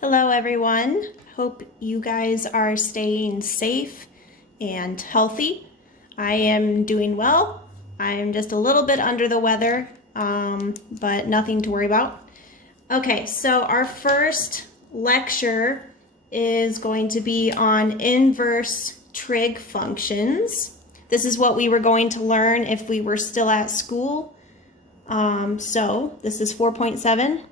Hello everyone. Hope you guys are staying safe and healthy. I am doing well. I'm just a little bit under the weather, but nothing to worry about. Okay, so our first lecture is going to be on inverse trig functions. This is what we were going to learn if we were still at school. So this is 4.7.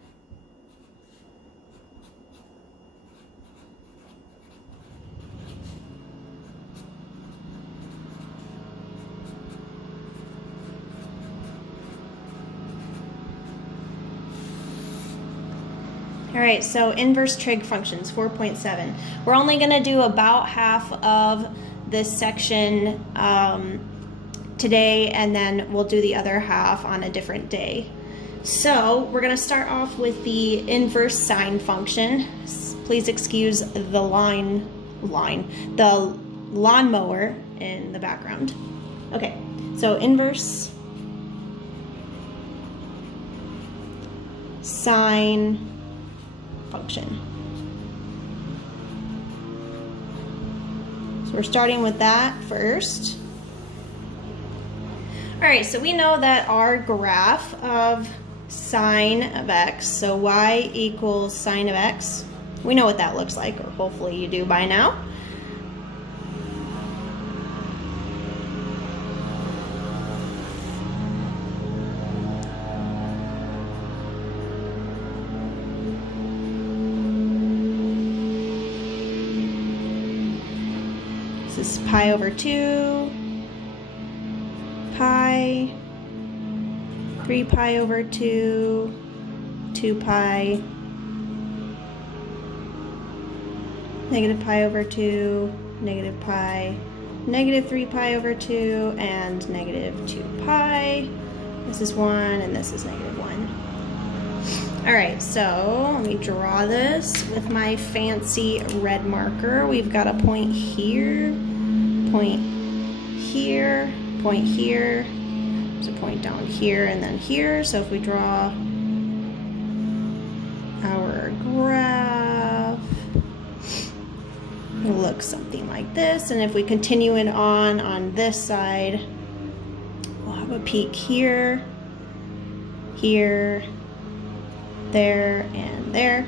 All right, so inverse trig functions, 4.7. We're only going to do about half of this section today, and then we'll do the other half on a different day. So we're going to start off with the inverse sine function. Please excuse the the lawnmower in the background. Okay, so inverse sine function. So we're starting with that first. All right, so we know that our graph of sine of x, so y equals sine of x, we know what that looks like, or hopefully you do by now. This is pi over 2, pi, 3 pi over 2, 2 pi, negative pi over 2, negative pi, negative 3 pi over 2, and negative 2 pi. This is 1, and this is negative 1. All right, so let me draw this with my fancy red marker. We've got a point here, point here, point here. There's a point down here and then here. So if we draw our graph, it'll look something like this. And if we continue it on this side, we'll have a peak here, here, there, and there.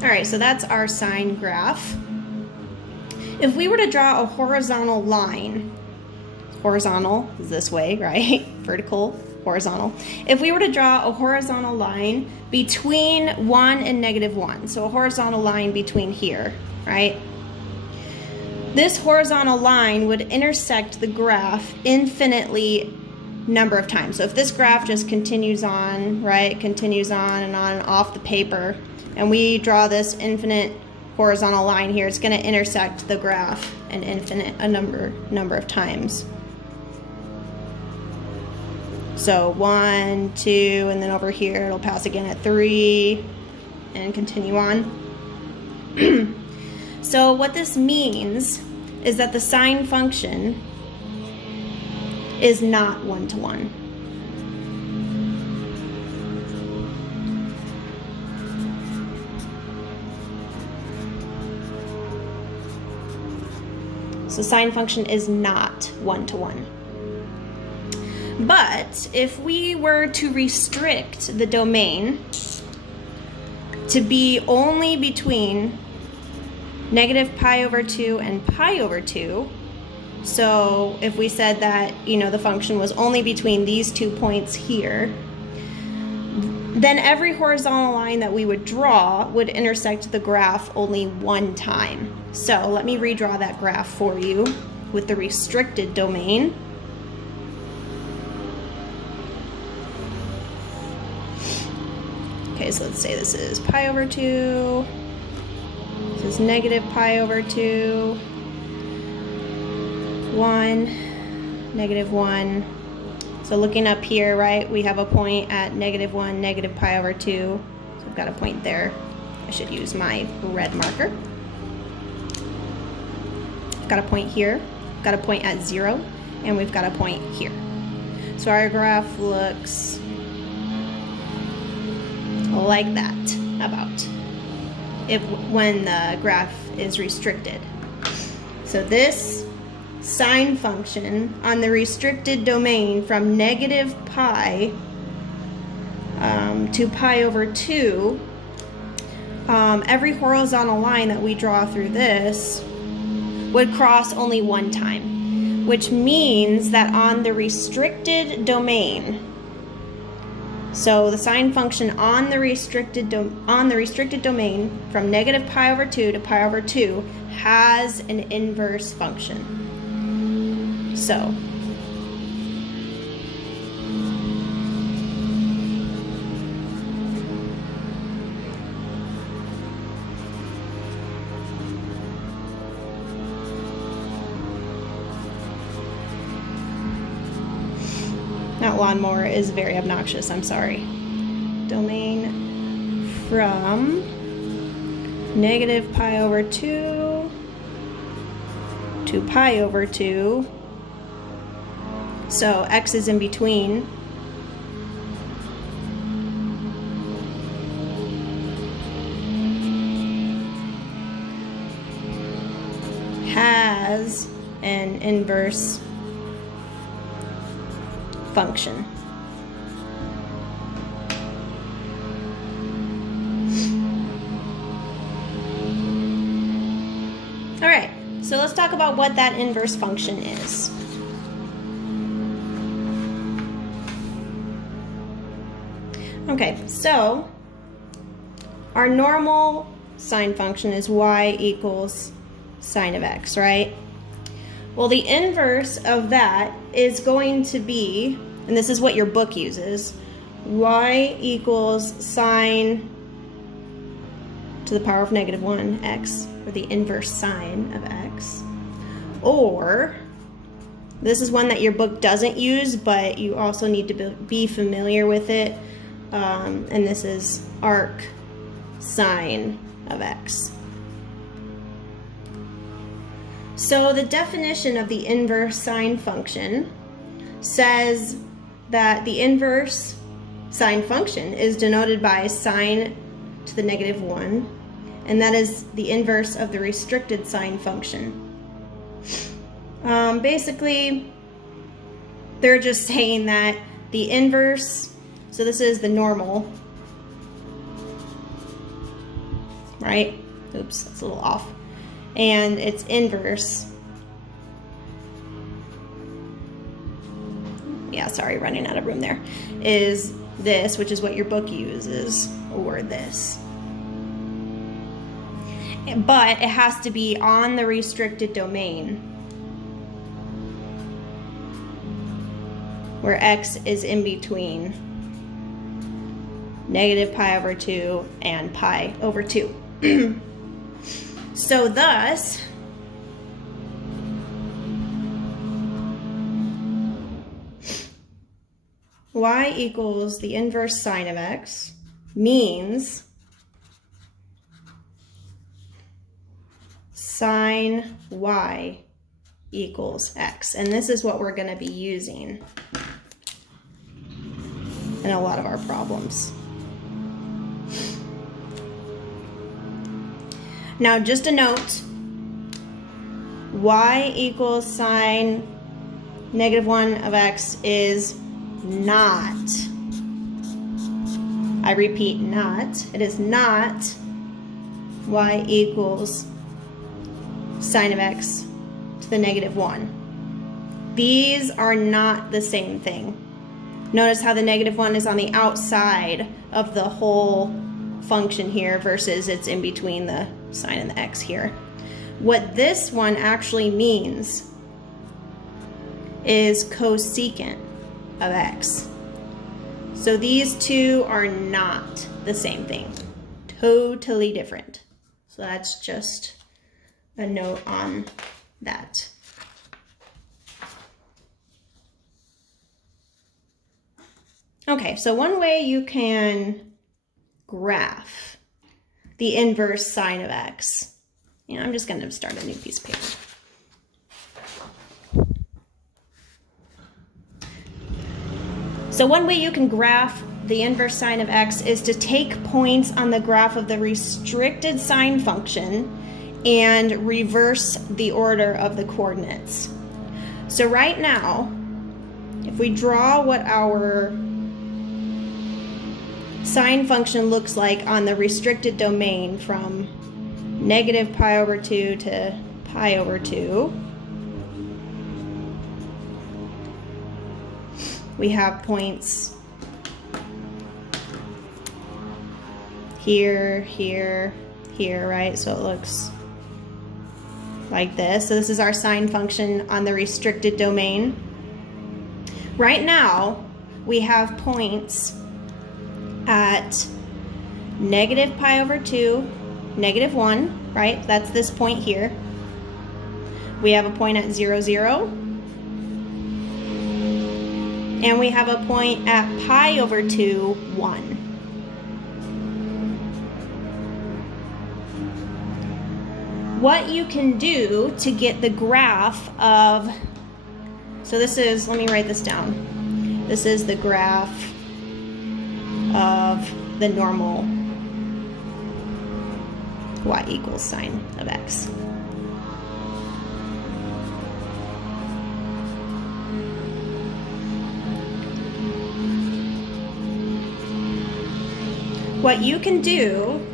All right, so that's our sine graph. If we were to draw a horizontal line, horizontal is this way, right? Vertical, horizontal. If we were to draw a horizontal line between 1 and negative 1, so a horizontal line between here, right? This horizontal line would intersect the graph infinitely number of times. So if this graph just continues on, right, continues on and off the paper, and we draw this infinite horizontal line here, it's going to intersect the graph an infinite number of times. So 1, 2, and then over here it'll pass again at 3 and continue on. So what this means is that the sine function is not one-to-one. So sine function is not one-to-one. But if we were to restrict the domain to be only between negative pi over 2 and pi over 2, so if we said that, the function was only between these 2 points here, then every horizontal line that we would draw would intersect the graph only one time. So let me redraw that graph for you with the restricted domain. Okay, so let's say this is pi over 2. This is negative pi over 2. 1, negative 1. So looking up here, right, we have a point at negative 1, negative pi over 2. So I've got a point there. I should use my red marker. I've got a point here. I've got a point at 0. and we've got a point here. So our graph looks like that, about, when the graph is restricted. So this sine function on the restricted domain from negative pi to pi over 2, every horizontal line that we draw through this would cross only one time, which means that on the restricted domain, so the sine function on the restricted domain from negative pi over 2 to pi over 2 has an inverse function. So that lawnmower is very obnoxious, I'm sorry. Domain from negative pi over 2 to pi over 2. So x is in between. Has an inverse function. All right, so let's talk about what that inverse function is. Okay, so our normal sine function is y equals sine of x, right? Well, the inverse of that is going to be, and this is what your book uses, y equals sine to the power of negative 1 x, or the inverse sine of x. Or, this is one that your book doesn't use, but you also need to be familiar with it, and this is arc sine of x. So the definition of the inverse sine function says that the inverse sine function is denoted by sine to the negative 1, and that is the inverse of the restricted sine function. Basically, they're just saying that the inverse, so this is the normal, right? Oops, that's a little off. And its inverse, yeah, sorry, running out of room there, is this, which is what your book uses, or this. But it has to be on the restricted domain, where x is in between negative pi over 2 and pi over 2. So thus, y equals the inverse sine of x means sine y equals x. And this is what we're going to be using in a lot of our problems. Now, just a note, y equals sine negative 1 of x is not, I repeat, not, it is not y equals sine of x to the negative 1. These are not the same thing. Notice how the negative 1 is on the outside of the whole function here versus it's in between the sine and the x here. What this one actually means is cosecant of x. So these two are not the same thing. Totally different. So that's just a note on that. Okay, so one way you can graph the inverse sine of x. I'm just going to start a new piece of paper. So one way you can graph the inverse sine of x is to take points on the graph of the restricted sine function and reverse the order of the coordinates. So right now, if we draw what our sine function looks like on the restricted domain from negative pi over 2 to pi over 2, we have points here, here, here, right? So it looks like this. So this is our sine function on the restricted domain. Right now, we have points at negative pi over 2, negative 1, right? That's this point here. We have a point at 0, 0. And we have a point at pi over 2, 1. What you can do to get the graph of, so this is, let me write this down. This is the graph of the normal y equals sine of x. What you can do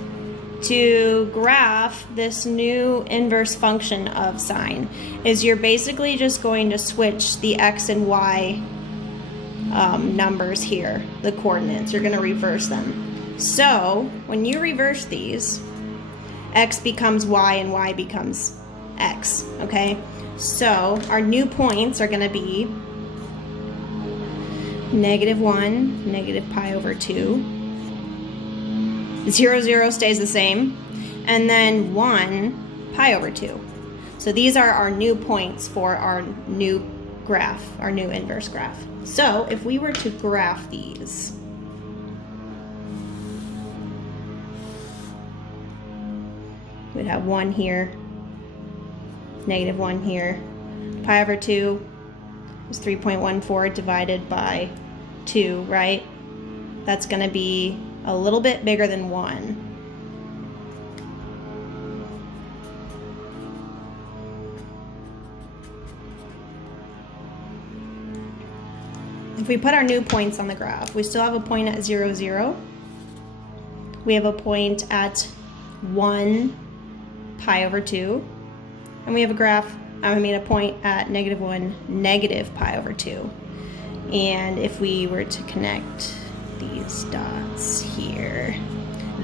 to graph this new inverse function of sine is you're basically just going to switch the x and y numbers here, the coordinates. You're going to reverse them. So when you reverse these, x becomes y and y becomes x, okay? So our new points are going to be negative 1, negative pi over 2. 0, 0 stays the same, and then 1, pi over 2. So these are our new points for our new graph, our new inverse graph. So if we were to graph these, we'd have 1 here, negative 1 here. Pi over 2 is 3.14 divided by 2, right? That's going to be a little bit bigger than 1. If we put our new points on the graph, we still have a point at 0, 0. We have a point at 1 pi over 2. And we have a graph, a point at negative 1, negative pi over 2. And if we were to connect these dots here,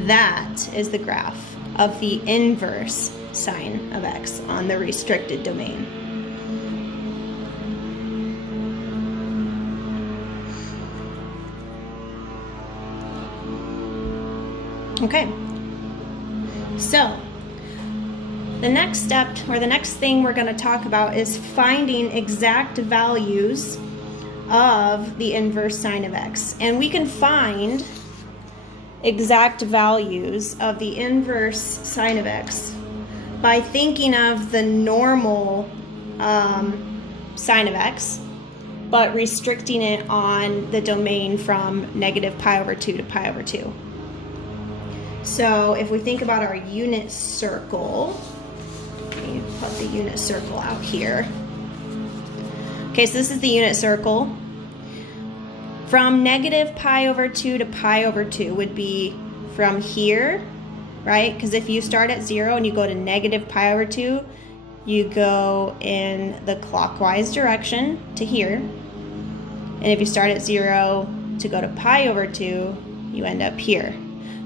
that is the graph of the inverse sine of x on the restricted domain. Okay, so the next step, or the next thing we're going to talk about, is finding exact values of the inverse sine of x. And we can find exact values of the inverse sine of x by thinking of the normal sine of x, but restricting it on the domain from negative pi over 2 to pi over 2. So if we think about our unit circle, let me put the unit circle out here. Okay, so this is the unit circle. From negative pi over 2 to pi over 2 would be from here, right? Because if you start at 0 and you go to negative pi over 2, you go in the clockwise direction to here. And if you start at 0 to go to pi over 2, you end up here.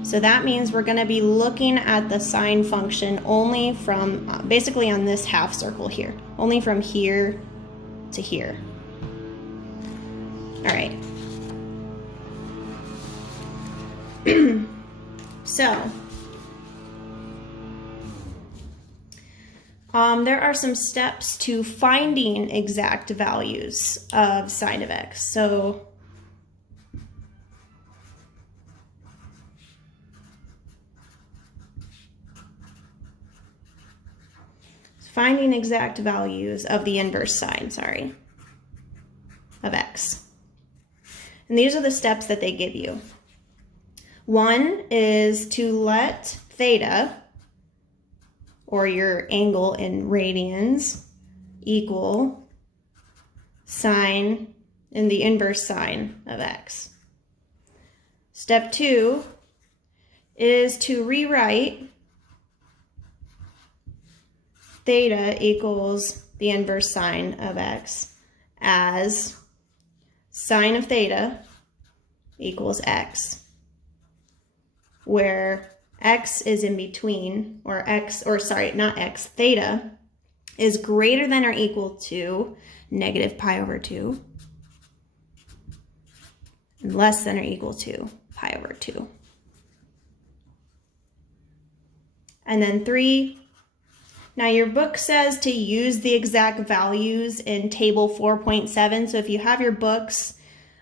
So that means we're going to be looking at the sine function only from, basically on this half circle here, only from here to here. All right. So, there are some steps to finding exact values of sine of x. So, finding exact values of the inverse sine, of x. And these are the steps that they give you. One is to let theta, or your angle in radians, equal sine in the inverse sine of x. Step 2 is to rewrite theta equals the inverse sine of x as sine of theta equals x, where x is in between, or theta is greater than or equal to negative pi over 2 and less than or equal to pi over 2. And then 3, now your book says to use the exact values in table 4.7. So if you have your books,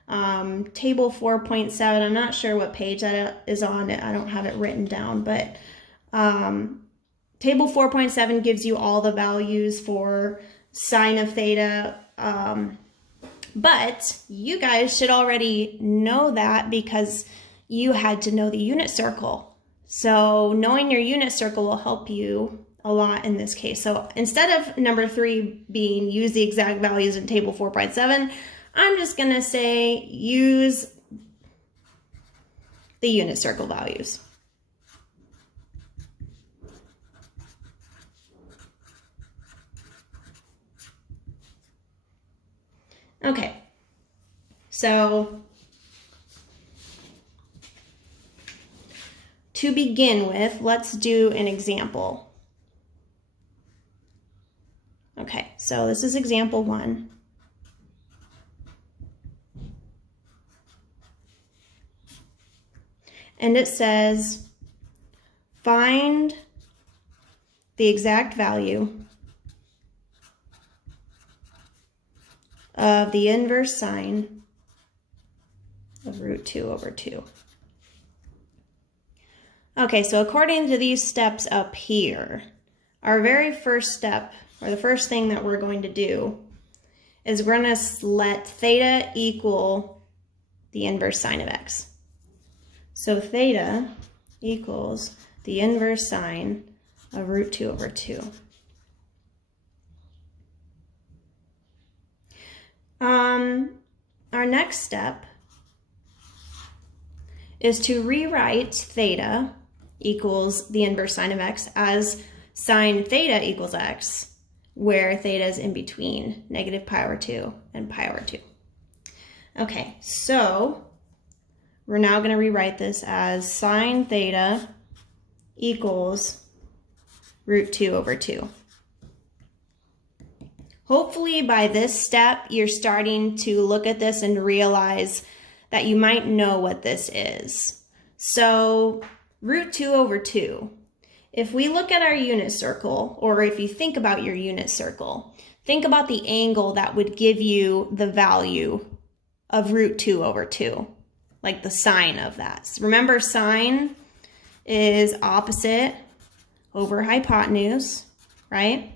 table 4.7, I'm not sure what page that is on it. I don't have it written down, but table 4.7 gives you all the values for sine of theta. But you guys should already know that because you had to know the unit circle. So knowing your unit circle will help you a lot in this case. So instead of number 3 being use the exact values in table 4.7, I'm just going to say use the unit circle values. Okay, so to begin with, let's do an example. Okay, so this is example 1. And it says, find the exact value of the inverse sine of root 2 over 2. Okay, so according to these steps up here, our very first step, or the first thing that we're going to do, is we're going to let theta equal the inverse sine of x. So theta equals the inverse sine of root 2 over 2. Our next step is to rewrite theta equals the inverse sine of x as sine theta equals x, where theta is in between negative pi over 2 and pi over 2. Okay, so we're now going to rewrite this as sine theta equals root 2 over 2. Hopefully by this step, you're starting to look at this and realize that you might know what this is. So root 2 over 2. If we look at our unit circle, or if you think about your unit circle, think about the angle that would give you the value of root 2 over 2, like the sine of that. So remember, sine is opposite over hypotenuse, right?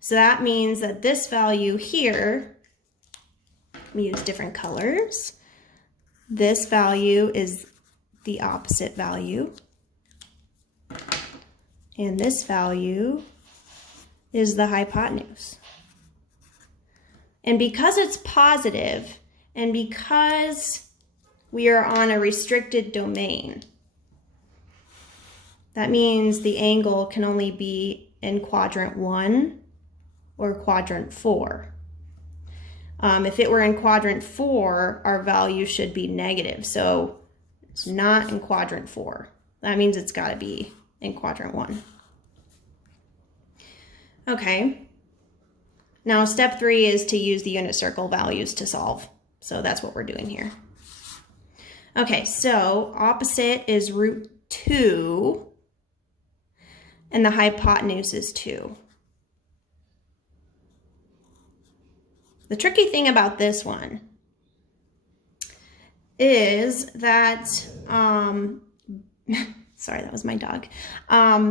So that means that this value here, we use different colors. This value is the opposite value. And this value is the hypotenuse. And because it's positive, and because we are on a restricted domain, that means the angle can only be in quadrant 1 or quadrant 4. If it were in quadrant 4, our value should be negative. So it's not in quadrant 4. That means it's got to be in quadrant 1. Okay. Now step 3 is to use the unit circle values to solve. So that's what we're doing here. Okay, so opposite is root 2, and the hypotenuse is 2. The tricky thing about this one is that, sorry, that was my dog,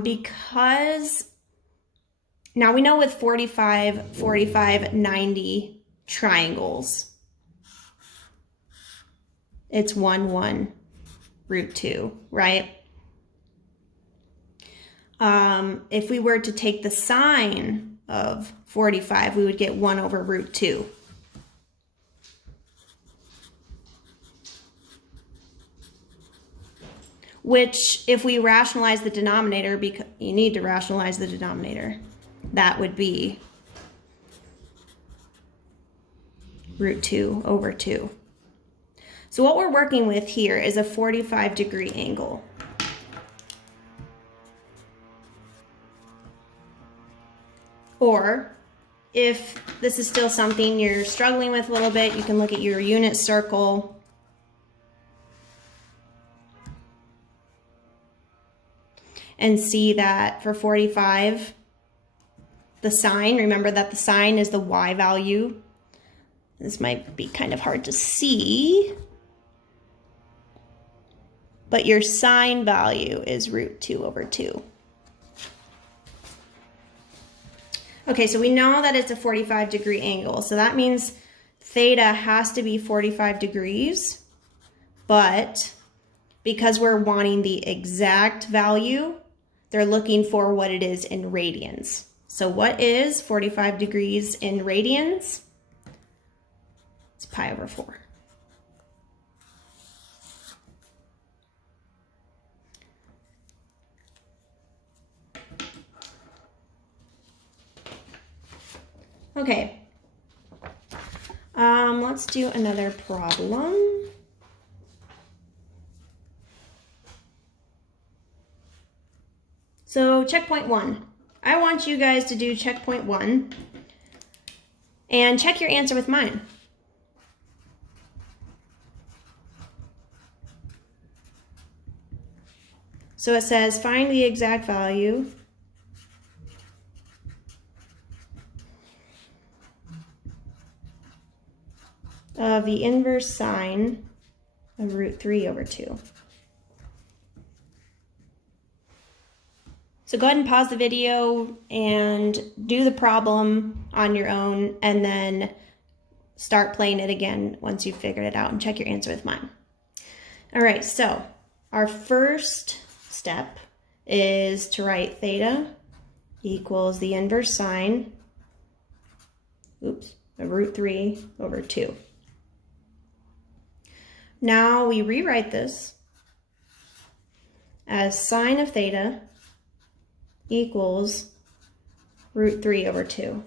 because now we know with 45, 45, 90 triangles, it's 1 root 2, right? If we were to take the sine of 45, we would get 1 over root 2. Which, if we rationalize the denominator, because you need to rationalize the denominator, that would be root 2 over 2. So what we're working with here is a 45-degree angle. Or, if this is still something you're struggling with a little bit, you can look at your unit circle. And see that for 45, the sine, remember that the sine is the y value. This might be kind of hard to see, but your sine value is root 2 over 2. Okay, so we know that it's a 45-degree angle, so that means theta has to be 45 degrees, but because we're wanting the exact value, they're looking for what it is in radians. So what is 45 degrees in radians? It's pi over 4. Okay, let's do another problem. So checkpoint 1. I want you guys to do checkpoint 1 and check your answer with mine. So it says find the exact value of the inverse sine of root 3 over 2. So go ahead and pause the video and do the problem on your own, and then start playing it again once you've figured it out, and check your answer with mine. All right, so our first step is to write theta equals the inverse sine, of root 3 over 2. Now we rewrite this as sine of theta equals root 3 over 2.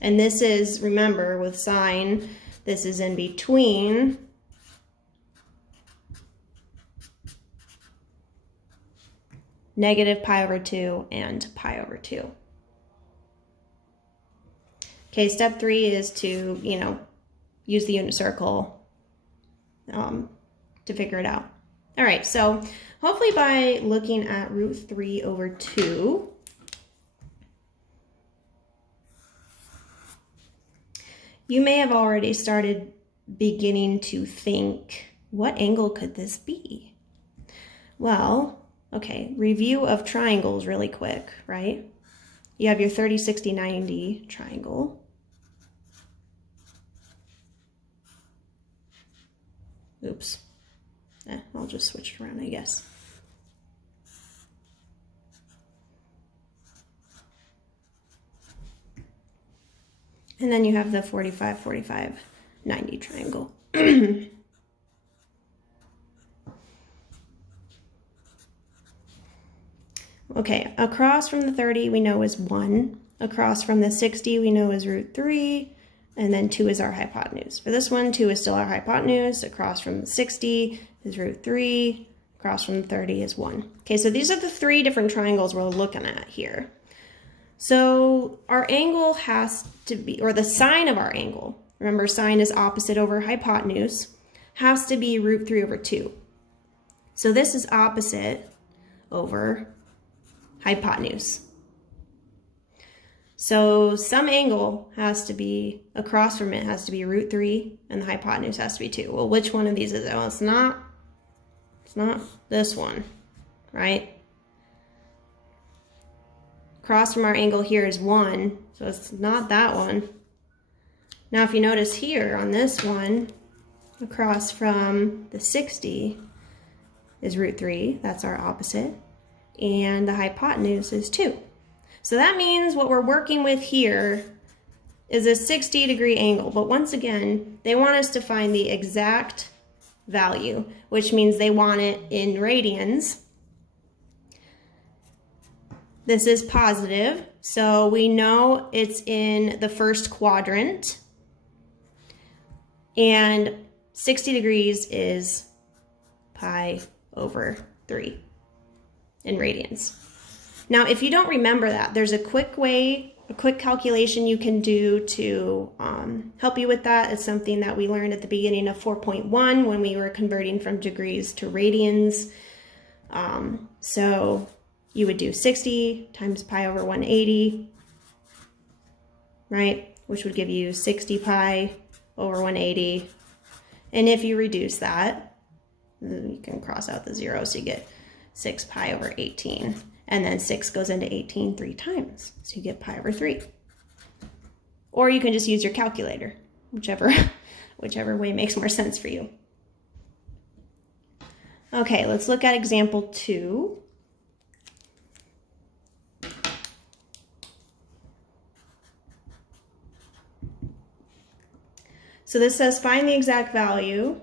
And this is, remember, with sine, this is in between negative pi over 2 and pi over 2. Okay, step 3 is to, use the unit circle to figure it out. All right, so hopefully by looking at root 3 over 2, you may have already started beginning to think, what angle could this be? Well, okay, review of triangles really quick, right? You have your 30, 60, 90 triangle. Oops. I'll just switch it around, I guess. And then you have the 45, 45, 90 triangle. Okay, across from the 30 we know is 1. Across from the 60 we know is root 3. And then 2 is our hypotenuse. For this one, 2 is still our hypotenuse. Across from the 60 is root 3. Across from the 30 is 1. Okay, so these are the 3 different triangles we're looking at here. So our angle has to be, or the sine of our angle, remember sine is opposite over hypotenuse, has to be root 3 over 2. So this is opposite over hypotenuse. So some angle has to be, across from it has to be root 3, and the hypotenuse has to be 2. Well, which one of these is it? Well, it's not this one, right? Across from our angle here is 1, so it's not that one. Now if you notice here on this one, across from the 60 is root 3, that's our opposite, and the hypotenuse is 2. So that means what we're working with here is a 60-degree angle, but once again, they want us to find the exact value, which means they want it in radians. This is positive, so we know it's in the first quadrant, and 60 degrees is pi over 3 in radians. Now, if you don't remember that, there's a quick calculation you can do to help you with that. It's something that we learned at the beginning of 4.1 when we were converting from degrees to radians. So you would do 60 times pi over 180, right? Which would give you 60 pi over 180. And if you reduce that, you can cross out the 0, so you get 6 pi over 18. And then 6 goes into 18 3 times, so you get pi over 3. Or you can just use your calculator, whichever way makes more sense for you. Okay, let's look at example 2. So this says find the exact value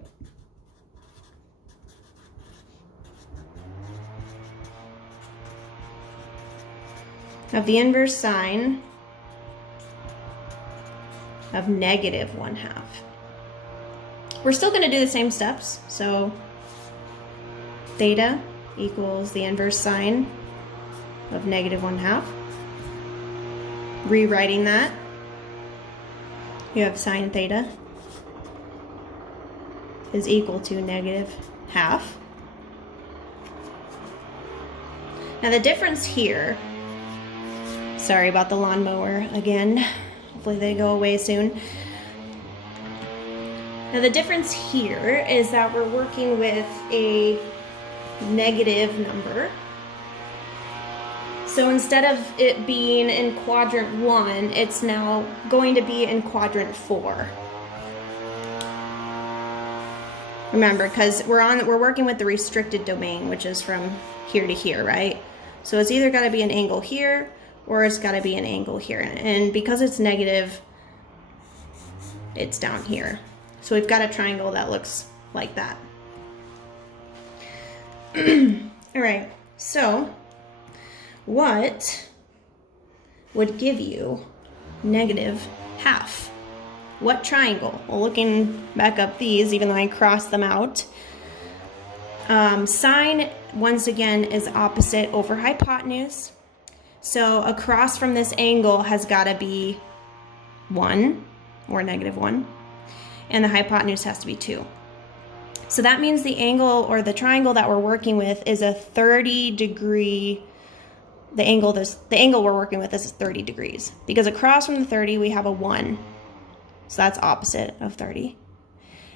of the inverse sine of -1/2. We're still going to do the same steps. So theta equals the inverse sine of -1/2. Rewriting that, you have sine theta is equal to -1/2. Now the difference here, sorry about the lawnmower again, hopefully they go away soon. Now the difference here is that we're working with a negative number. So instead of it being in quadrant 1, it's now going to be in quadrant 4. Remember, because we're working with the restricted domain, which is from here to here, right? So it's either got to be an angle here, or it's got to be an angle here. And because it's negative, it's down here. So we've got a triangle that looks like that. All right, so what would give you -1/2? What triangle? Well, looking back up these, even though I crossed them out, sine, once again, is opposite over hypotenuse. So across from this angle has got to be 1 or -1, and the hypotenuse has to be 2. So that means the angle or the triangle that we're working with is a 30-degree. The angle we're working with is 30 degrees, because across from the 30 we have a 1. So that's opposite of 30.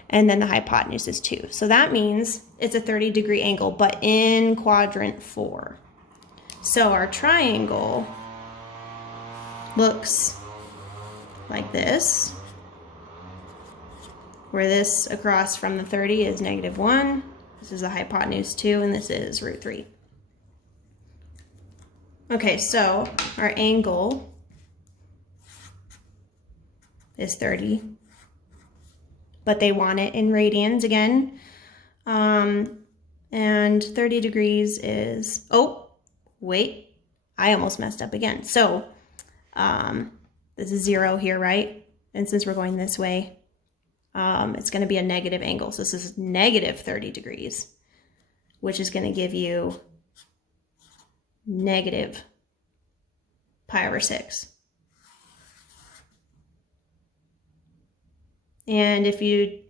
And then the hypotenuse is 2. So that means it's a 30-degree angle, but in quadrant 4. So our triangle looks like this, where this across from the 30 is -1, this is the hypotenuse 2, and this is root 3. Okay, so our angle is 30, but they want it in radians again. And 30 degrees is, oh, wait, I almost messed up again. So this is 0 here, right? And since we're going this way, it's going to be a negative angle. So this is -30 degrees, which is going to give you -pi/6. And if you,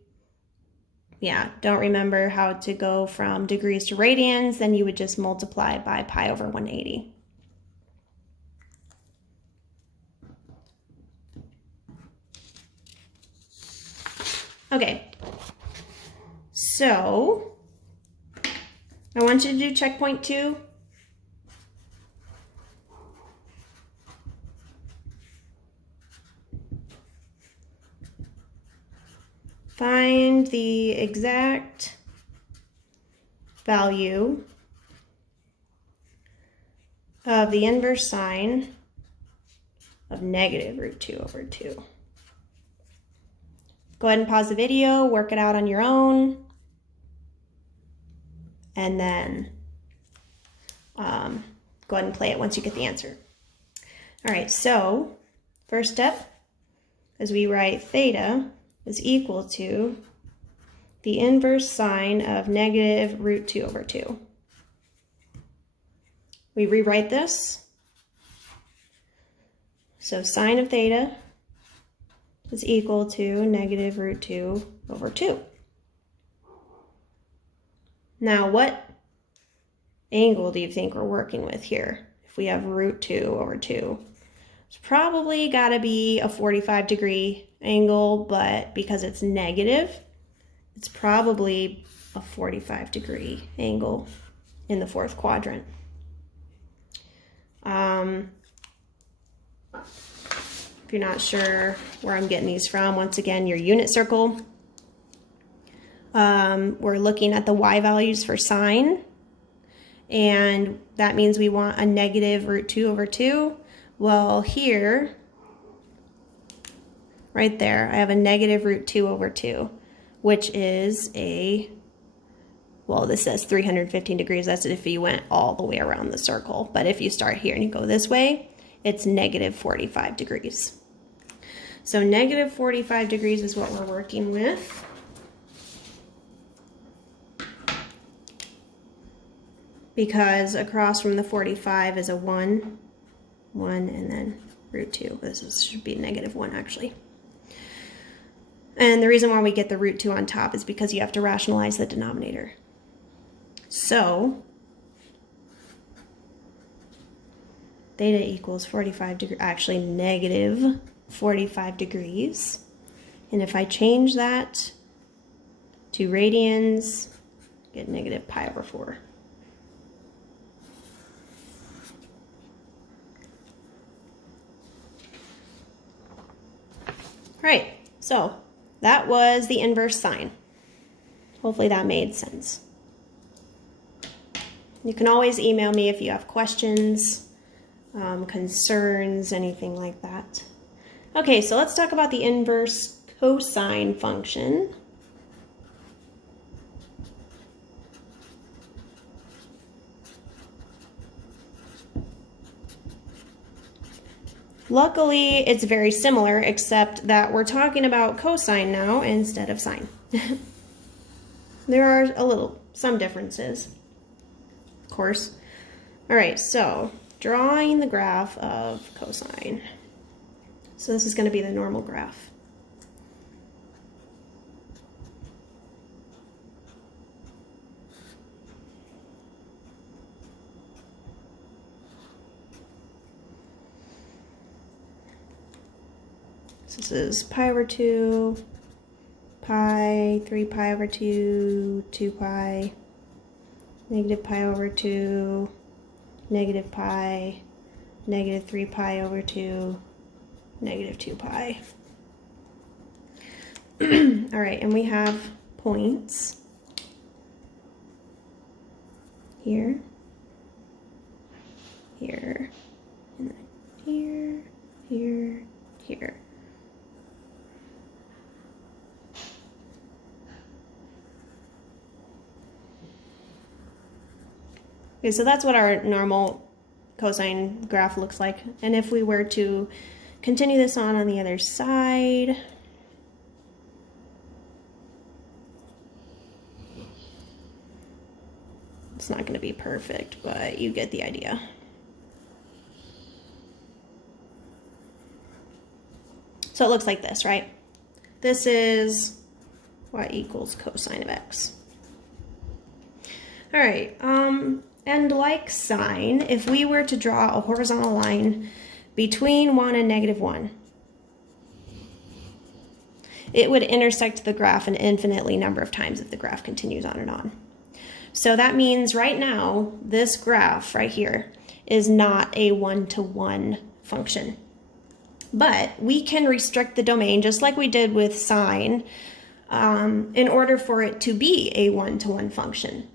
don't remember how to go from degrees to radians, then you would just multiply by pi over 180. Okay, so I want you to do checkpoint 2. Find the exact value of the inverse sine of negative root 2 over 2. Go ahead and pause the video, work it out on your own, and then go ahead and play it once you get the answer. All right, so first step is we write theta is equal to the inverse sine of negative root 2 over 2. We rewrite this. So sine of theta is equal to negative root 2 over 2. Now, what angle do you think we're working with here? If we have root 2 over 2, it's probably got to be a 45-degree angle, but because it's negative, it's probably a 45-degree angle in the fourth quadrant. If you're not sure where I'm getting these from, once again, your unit circle. We're looking at the y values for sine, and that means we want a negative root 2 over 2. Well, here, right there, I have a negative root 2 over 2, which is a, well, this says 315 degrees. That's if you went all the way around the circle. But if you start here and you go this way, it's negative 45 degrees. So negative 45 degrees is what we're working with. Because across from the 45 is a 1, and then root 2. This should be negative 1 actually. And the reason why we get the root 2 on top is because you have to rationalize the denominator. So theta equals 45 degrees, actually negative 45 degrees. And if I change that to radians, get negative pi over 4. All right, so that was the inverse sine. Hopefully that made sense. You can always email me if you have questions, concerns, anything like that. Okay, so let's talk about the inverse cosine function. Luckily, it's very similar, except that we're talking about cosine now instead of sine. There are some differences, of course. All right, so drawing the graph of cosine. So this is going to be the normal graph. So this is pi over 2, pi, 3 pi over 2, 2 pi, negative pi over 2, negative pi, negative 3 pi over 2, negative 2 pi. All right, and we have points here, here, and then here, here, here. Okay, so that's what our normal cosine graph looks like. And if we were to continue this on the other side, it's not going to be perfect, but you get the idea. So it looks like this, right? This is y equals cosine of x. All right, and like sine, if we were to draw a horizontal line between 1 and negative 1, it would intersect the graph an infinitely number of times if the graph continues on and on. So that means right now, this graph right here is not a one-to-one function. But we can restrict the domain just like we did with sine in order for it to be a one-to-one function.